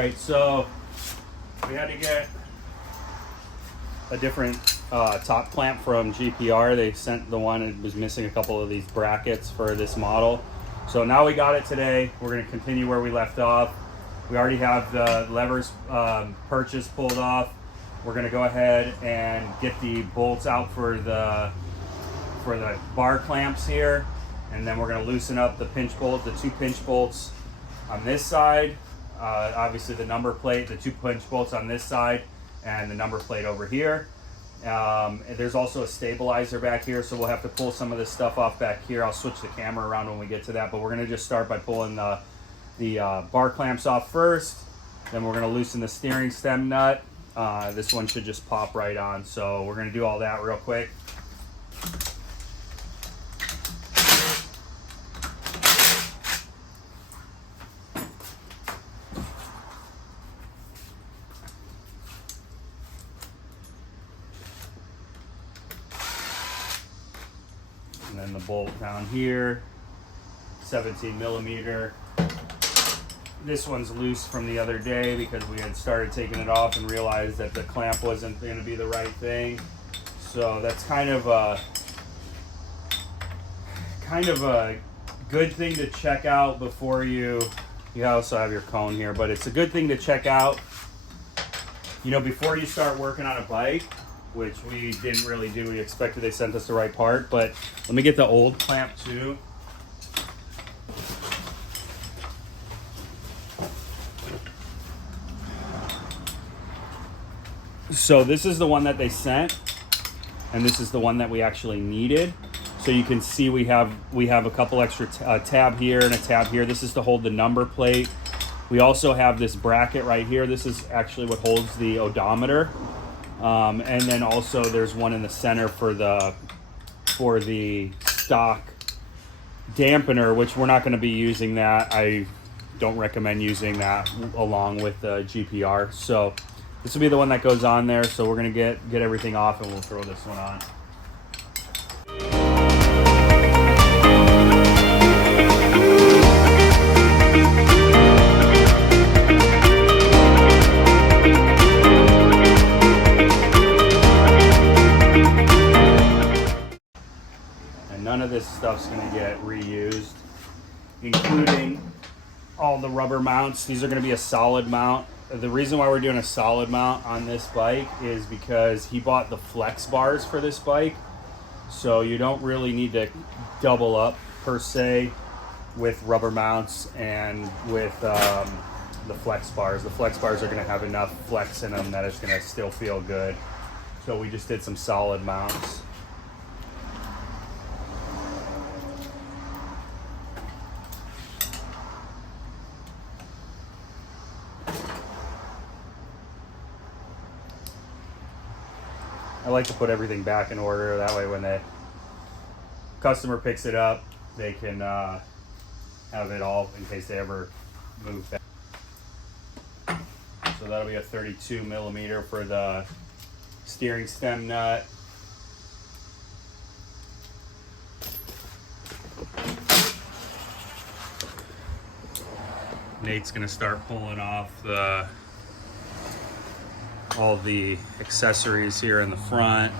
right, so we had to get a different top clamp from GPR. They sent the one that was missing a couple of these brackets for this model. So now we got it today. We're going to continue where we left off. We already have the levers purchase pulled off. We're going to go ahead and get the bolts out for the bar clamps here, and then we're going to loosen up the pinch bolt, the 2 pinch bolts on this side. Obviously the number plate, the 2 pinch bolts on this side, and the number plate over here. And there's also a stabilizer back here, so we'll have to pull some of this stuff off back here. I'll switch the camera around when we get to that, but we're going to just start by pulling the bar clamps off first. Then we're going to loosen the steering stem nut. This one should just pop right on, so we're going to do all that real quick. And then the bolt down here, 17 millimeter. This one's loose from the other day because we had started taking it off and realized that the clamp wasn't going to be the right thing. So that's kind of a good thing to check out before you also have your cone here, but it's a good thing to check out, you know, before you start working on a bike, which we didn't really do. We expected they sent us the right part, but let me get the old clamp too. So this is the one that they sent, and this is the one that we actually needed. So you can see we have a couple extra tab here and a tab here. This is to hold the number plate. We also have this bracket right here. This is actually what holds the odometer. And then also there's one in the center for the stock dampener, which we're not going to be using that. I don't recommend using that along with the GPR. So this will be the one that goes on there. So we're going to get everything off, and we'll throw this one on. None of this stuff's going to get reused, including all the rubber mounts. These are going to be a solid mount. The reason why we're doing a solid mount on this bike is because he bought the Flexbars for this bike. So you don't really need to double up per se with rubber mounts and with the Flexbars. The Flexbars are going to have enough flex in them that it's going to still feel good. So we just did some solid mounts. I like to put everything back in order. That way when the customer picks it up, they can have it all in case they ever move back. So that'll be a 32 millimeter for the steering stem nut. Nate's gonna start pulling off all the accessories here in the front.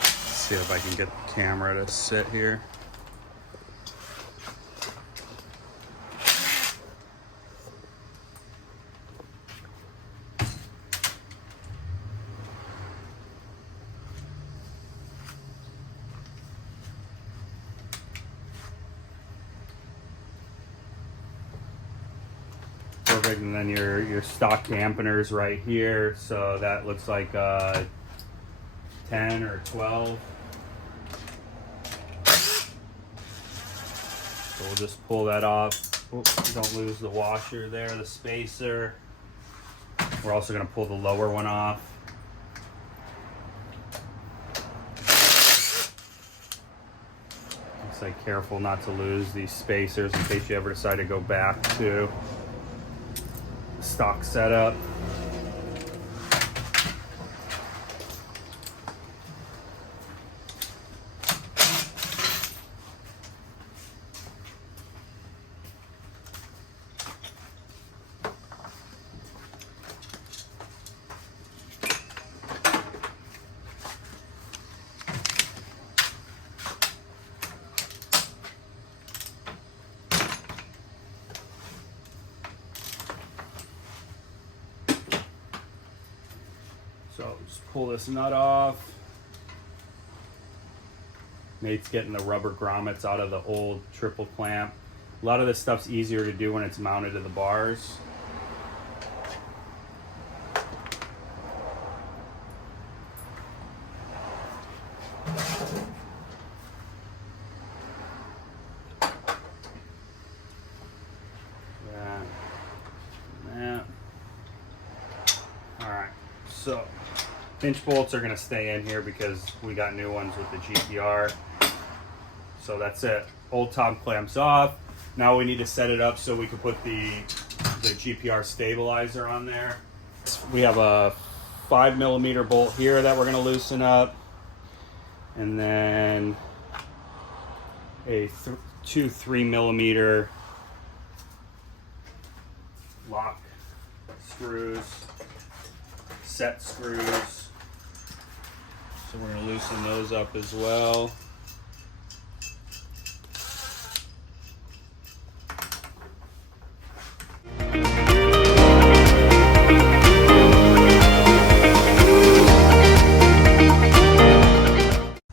Let's see if I can get the camera to sit here. Perfect, and then your stock dampeners right here. So that looks like 10 or 12. So we'll just pull that off. Oops, don't lose the washer there, the spacer. We're also going to pull the lower one off. Looks like careful not to lose these spacers in case you ever decide to go back to stock setup. So just pull this nut off. Nate's getting the rubber grommets out of the old triple clamp. A lot of this stuff's easier to do when it's mounted to the bars. So pinch bolts are going to stay in here because we got new ones with the GPR. So that's it. Old top clamps off. Now we need to set it up so we can put the GPR stabilizer on there. We have a 5mm bolt here that we're going to loosen up, and then two 3mm lock screws. Set screws, so we're going to loosen those up as well.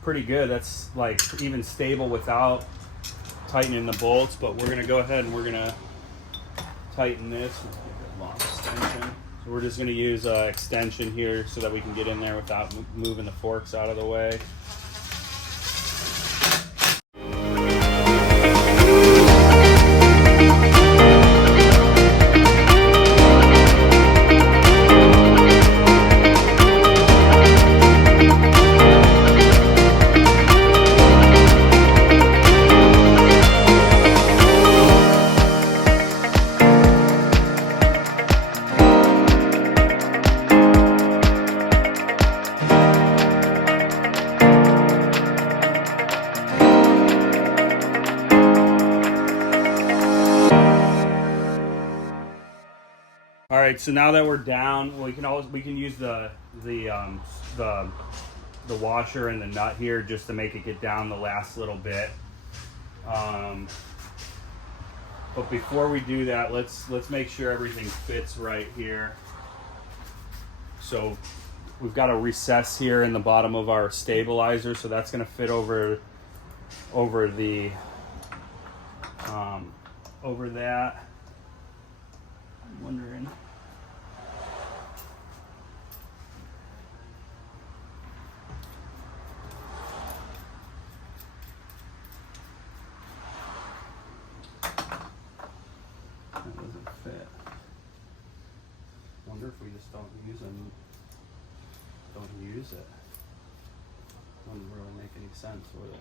Pretty good. That's like even stable without tightening the bolts, but we're going to go ahead and we're going to tighten this with a long extension. So we're just going to use an extension here so that we can get in there without moving the forks out of the way. All right, so now that we're down, we can use the washer and the nut here just to make it get down the last little bit. But before we do that, let's make sure everything fits right here. So we've got a recess here in the bottom of our stabilizer, so that's going to fit over the over that. I'm wondering. That doesn't fit. Wonder if we just don't use it. Wouldn't really make any sense, would it?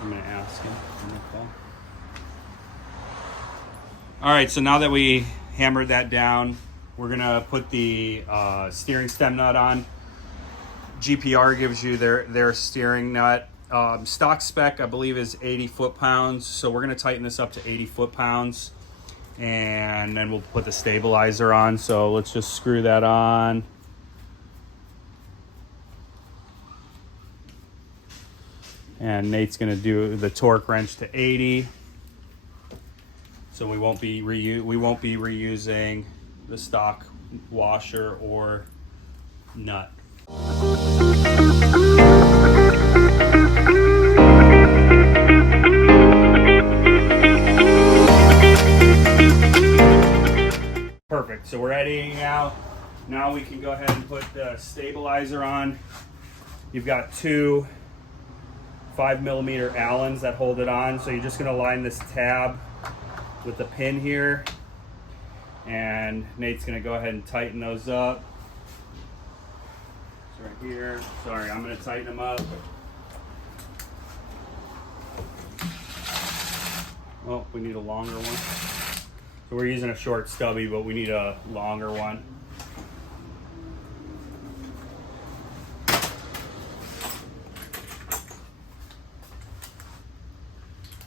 I'm gonna ask him. All right, so now that we hammered that down, we're gonna put the steering stem nut on. GPR gives you their steering nut. Stock spec, I believe, is 80 foot-pounds. So we're gonna tighten this up to 80 foot-pounds, and then we'll put the stabilizer on. So let's just screw that on. And Nate's gonna do the torque wrench to 80. So we won't be reusing the stock washer or nut. Perfect. So we're ready now. Now we can go ahead and put the stabilizer on. You've got two 5mm Allens that hold it on. So you're just going to line this tab with the pin here, and Nate's gonna go ahead and tighten those up. It's right here. Sorry, I'm gonna tighten them up. Oh, we need a longer one. So we're using a short stubby, but we need a longer one.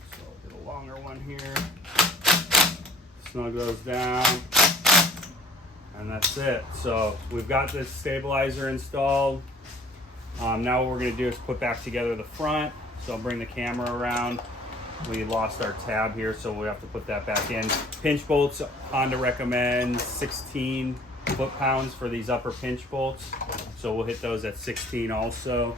So I'll get a longer one here. Snug those down. And that's it. So we've got this stabilizer installed. Now what we're gonna do is put back together the front. So I'll bring the camera around. We lost our tab here, so we have to put that back in. Pinch bolts, Honda recommends 16 foot-pounds for these upper pinch bolts. So we'll hit those at 16 also.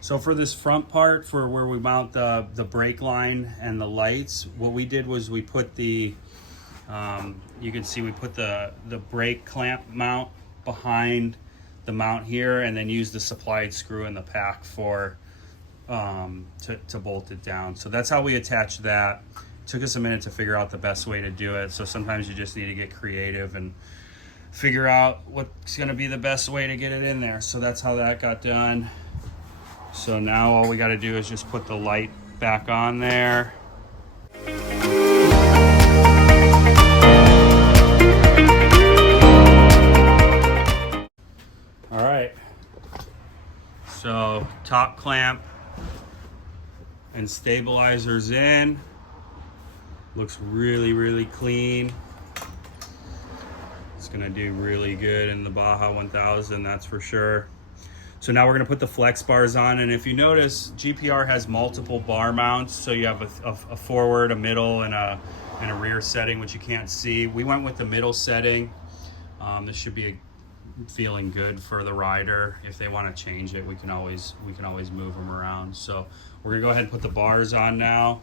So for this front part, for where we mount the brake line and the lights, what we did was we put the, you can see we put the brake clamp mount behind the mount here, and then use the supplied screw in the pack for to bolt it down. So that's how we attach that. It took us a minute to figure out the best way to do it. So sometimes you just need to get creative and figure out what's going to be the best way to get it in there. So that's how that got done. So now all we got to do is just put the light back on there. All right. So top clamp and stabilizers in. Looks really, really clean. It's gonna do really good in the Baja 1000, that's for sure. So now we're gonna put the flex bars on, and if you notice, GPR has multiple bar mounts. So you have a forward, a middle, and a rear setting, which you can't see. We went with the middle setting. This should be feeling good for the rider. If they want to change it, we can always move them around. So we're gonna go ahead and put the bars on now.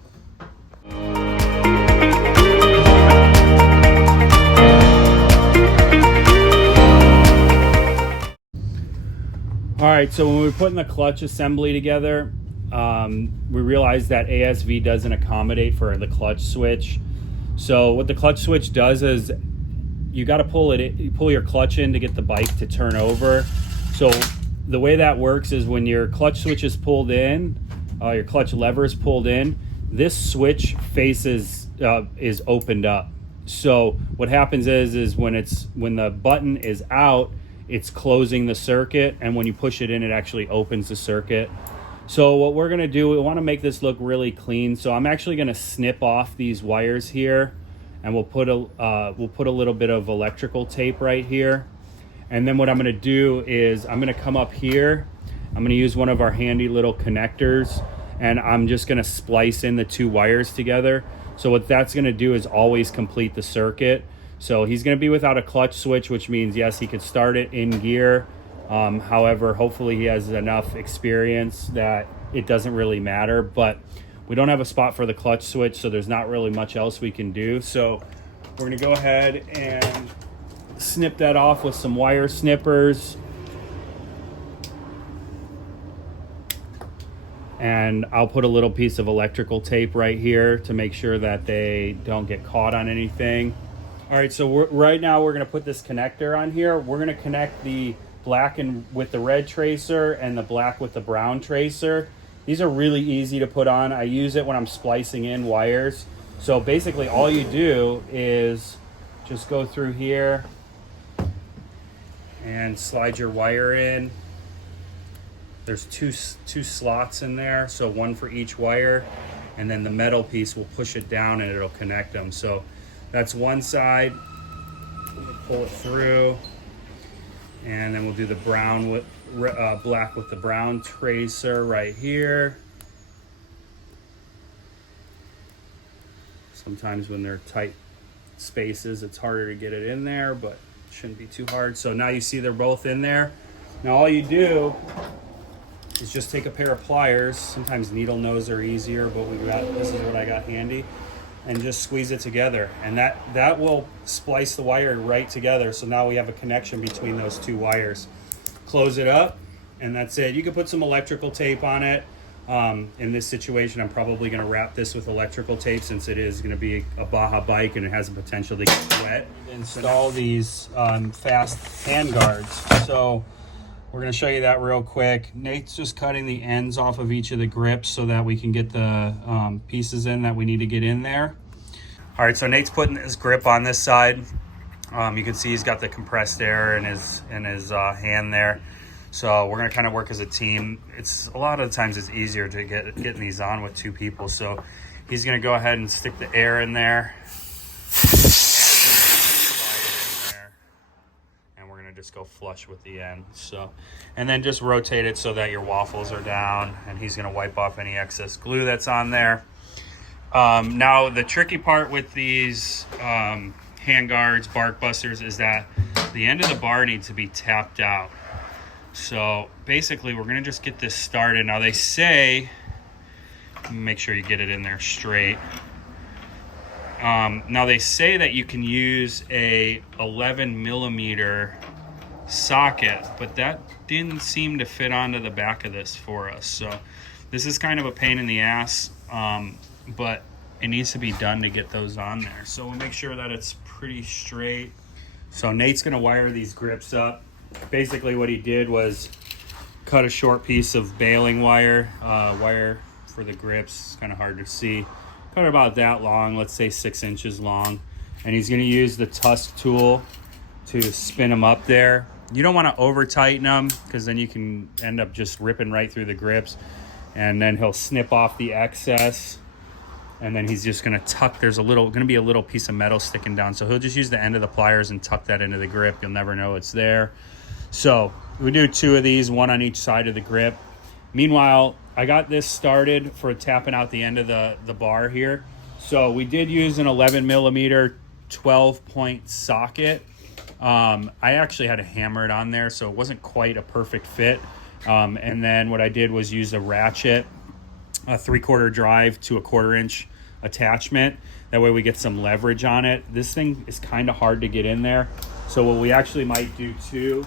All right, so when we were putting the clutch assembly together, we realized that ASV doesn't accommodate for the clutch switch. So what the clutch switch does is you got to pull your clutch in to get the bike to turn over. So the way that works is when your clutch switch is pulled in, your clutch lever is pulled in, this switch faces is opened up. So what happens is when the button is out, it's closing the circuit, and when you push it in, it actually opens the circuit. So what we're gonna do, we wanna make this look really clean. So I'm actually gonna snip off these wires here, and we'll put a little bit of electrical tape right here. And then what I'm gonna do is I'm gonna come up here, I'm gonna use one of our handy little connectors, and I'm just gonna splice in the two wires together. So what that's gonna do is always complete the circuit. So he's going to be without a clutch switch, which means, yes, he could start it in gear. However, hopefully he has enough experience that it doesn't really matter. But we don't have a spot for the clutch switch, so there's not really much else we can do. So we're going to go ahead and snip that off with some wire snippers. And I'll put a little piece of electrical tape right here to make sure that they don't get caught on anything. All right, so right now we're gonna put this connector on here. We're gonna connect the black and with the red tracer and the black with the brown tracer. These are really easy to put on. I use it when I'm splicing in wires. So basically all you do is just go through here and slide your wire in. There's two slots in there, so one for each wire, and then the metal piece will push it down and it'll connect them. So that's one side. We'll pull it through, and then we'll do the brown with black with the brown tracer right here. Sometimes when they're tight spaces, it's harder to get it in there, but it shouldn't be too hard. So now you see they're both in there. Now all you do is just take a pair of pliers. Sometimes needle nose are easier, but this is what I got handy, and just squeeze it together. And that will splice the wire right together. So now we have a connection between those two wires. Close it up, and that's it. You can put some electrical tape on it. In this situation, I'm probably going to wrap this with electrical tape since it is going to be a Baja bike and it has the potential to get wet. Install these Fasst Hand guards. So we're going to show you that real quick. Nate's just cutting the ends off of each of the grips so that we can get the pieces in that we need to get in there. All right, so Nate's putting his grip on this side. You can see he's got the compressed air in his hand there. So we're gonna kind of work as a team. It's a lot of the times it's easier to getting these on with two people. So he's gonna go ahead and stick the air in there. And we're gonna just go flush with the end. So, and then just rotate it so that your waffles are down, and he's gonna wipe off any excess glue that's on there. Now the tricky part with these hand guards, bark busters, is that the end of the bar needs to be tapped out. So basically we're gonna just get this started. Now they say, make sure you get it in there straight. Now they say that you can use a 11mm socket, but that didn't seem to fit onto the back of this for us. So this is kind of a pain in the ass, but it needs to be done to get those on there. So we'll make sure that it's pretty straight. So Nate's gonna wire these grips up. Basically what he did was cut a short piece of baling wire for the grips. It's kind of hard to see. Cut about that long, let's say 6 inches long. And he's gonna use the tusk tool to spin them up there. You don't wanna over tighten them because then you can end up just ripping right through the grips. And then he'll snip off the excess. And then he's just gonna tuck, there's gonna be a little piece of metal sticking down. So he'll just use the end of the pliers and tuck that into the grip. You'll never know it's there. So we do 2 of these, 1 on each side of the grip. Meanwhile, I got this started for tapping out the end of the bar here. So we did use an 11mm 12-point socket. I actually had to hammer it on there, so it wasn't quite a perfect fit. And then what I did was use a ratchet, a 3/4 drive to a 1/4 inch attachment. That way we get some leverage on it. This thing is kind of hard to get in there. So what we actually might do too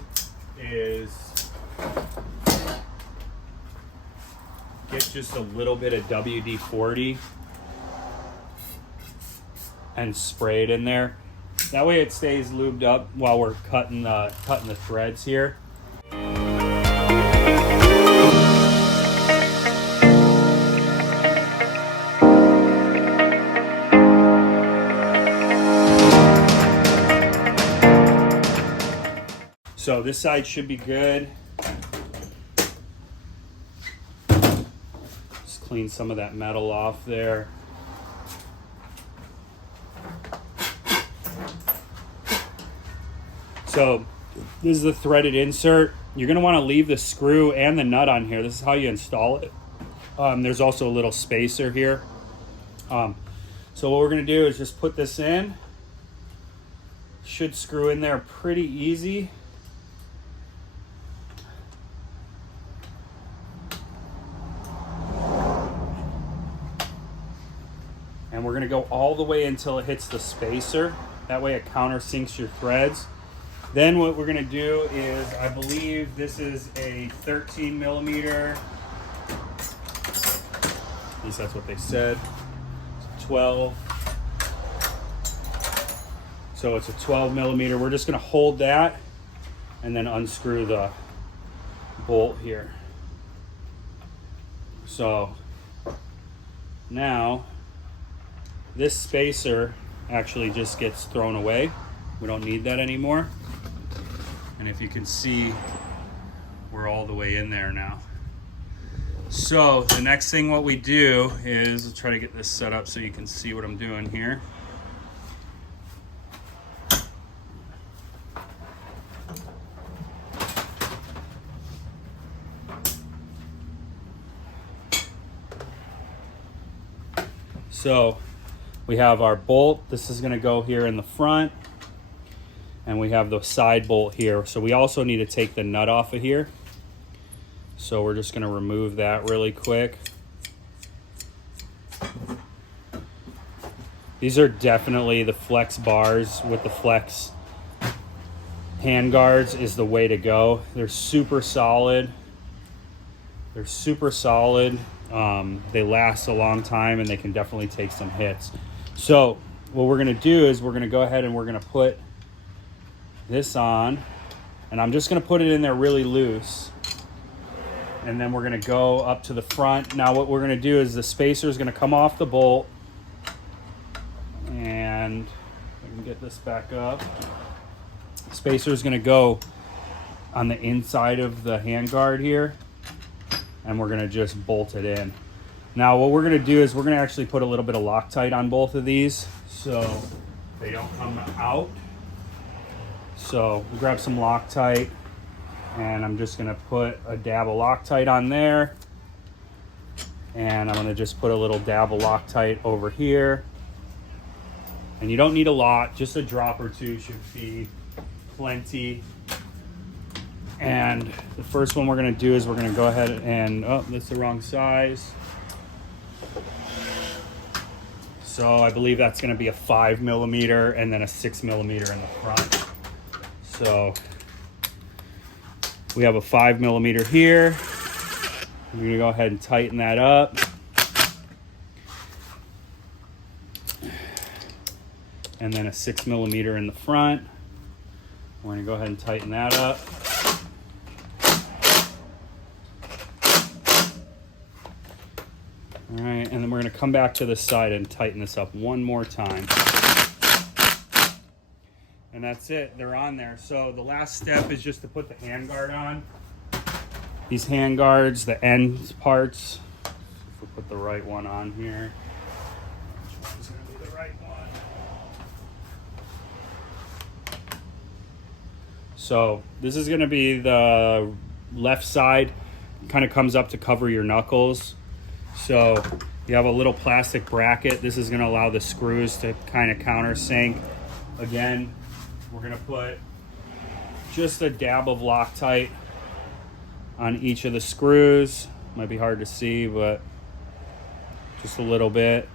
is get just a little bit of WD-40 and spray it in there. That way it stays lubed up while we're cutting the threads here. So this side should be good. Just clean some of that metal off there. So this is the threaded insert. You're gonna wanna leave the screw and the nut on here. This is how you install it. There's also a little spacer here. So what we're gonna do is just put this in. Should screw in there pretty easy. And we're gonna go all the way until it hits the spacer. That way it countersinks your threads. Then what we're gonna do is, I believe this is a 13mm, at least that's what they said, 12. So it's a 12mm. We're just gonna hold that and then unscrew the bolt here. So now this spacer actually just gets thrown away. We don't need that anymore. And if you can see, we're all the way in there now. So the next thing what we do is, let's try to get this set up so you can see what I'm doing here. So we have our bolt. This is gonna go here in the front. And we have the side bolt here. So we also need to take the nut off of here. So we're just gonna remove that really quick. These are definitely the flex bars with the flex hand guards is the way to go. They're super solid. They're super solid. They last a long time and they can definitely take some hits. So what we're gonna do is we're gonna go ahead and we're gonna put this on, and I'm just gonna put it in there really loose. And then we're gonna go up to the front. Now what we're gonna do is the spacer is gonna come off the bolt, and I can get this back up. Spacer is gonna go on the inside of the handguard here, and we're gonna just bolt it in. Now what we're gonna do is we're gonna actually put a little bit of Loctite on both of these so they don't come out. So we'll grab some Loctite, and I'm just gonna put a dab of Loctite on there, and I'm gonna just put a little dab of Loctite over here. And you don't need a lot, just a drop or two should be plenty. And the first one we're gonna do is we're gonna go ahead and, oh, that's the wrong size. So I believe that's gonna be a 5mm and then a 6mm in the front. So we have a 5mm here. We're gonna go ahead and tighten that up. And then a 6mm in the front. We're gonna go ahead and tighten that up. All right, and then we're gonna come back to the side and tighten this up one more time. And that's it, they're on there. So the last step is just to put the handguard on. These handguards, the end parts. We'll put the right one on here. Which one's gonna be the right one? So this is gonna be the left side, kind of comes up to cover your knuckles. So you have a little plastic bracket. This is gonna allow the screws to kind of countersink. Again, we're gonna put just a dab of Loctite on each of the screws. Might be hard to see, but just a little bit.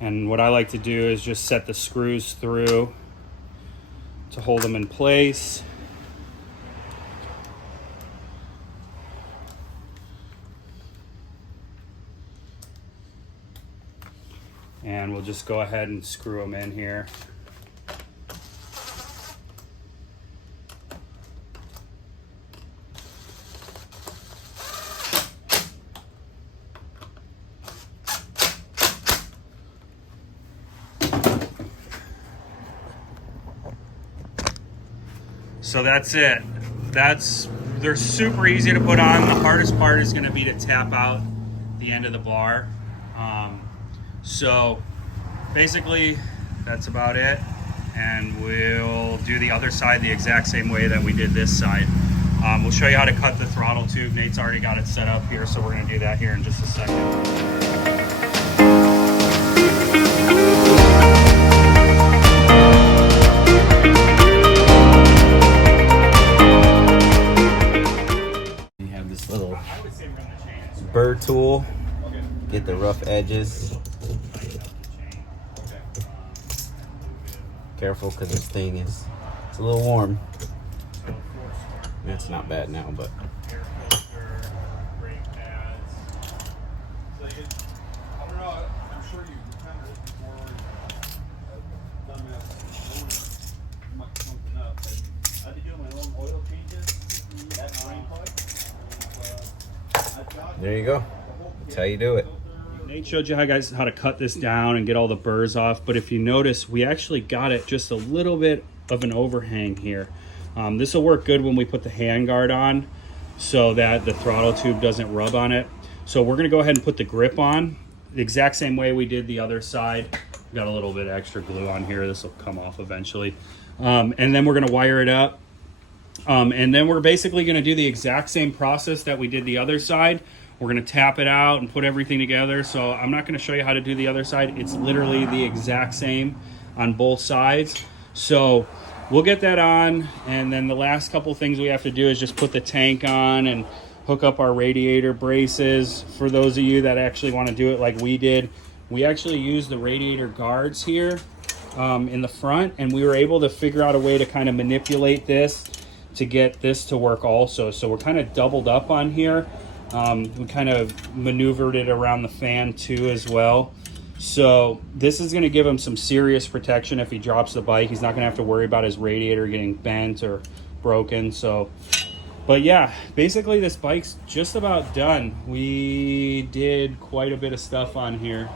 And what I like to do is just set the screws through to hold them in place. And we'll just go ahead and screw them in here. So that's it. They're super easy to put on. The hardest part is going to be to tap out the end of the bar. So basically that's about it, and we'll do the other side the exact same way that we did this side. We'll show you how to cut the throttle tube. Nate's already got it set up here, so we're going to do that here in just a second. Little burr tool, get the rough edges. Careful, because this thing it's a little warm. It's not bad now, but there you go. That's how you do it. Nate showed you how to cut this down and get all the burrs off, but if you notice, we actually got it just a little bit of an overhang here. This will work good when we put the handguard on so that the throttle tube doesn't rub on it. So we're gonna go ahead and put the grip on the exact same way we did the other side. Got a little bit of extra glue on here. This will come off eventually. And then we're gonna wire it up. And then we're basically gonna do the exact same process that we did the other side. We're gonna tap it out and put everything together. So I'm not gonna show you how to do the other side. It's literally the exact same on both sides. So we'll get that on, and then the last couple things we have to do is just put the tank on and hook up our radiator braces. For those of you that actually want to do it like we did, we actually use the radiator guards here in the front, and we were able to figure out a way to kind of manipulate this to get this to work also. So we're kind of doubled up on here. We kind of maneuvered it around the fan too as well. So this is going to give him some serious protection if he drops the bike. He's not going to have to worry about his radiator getting bent or broken. So, but yeah, basically this bike's just about done. We did quite a bit of stuff on here.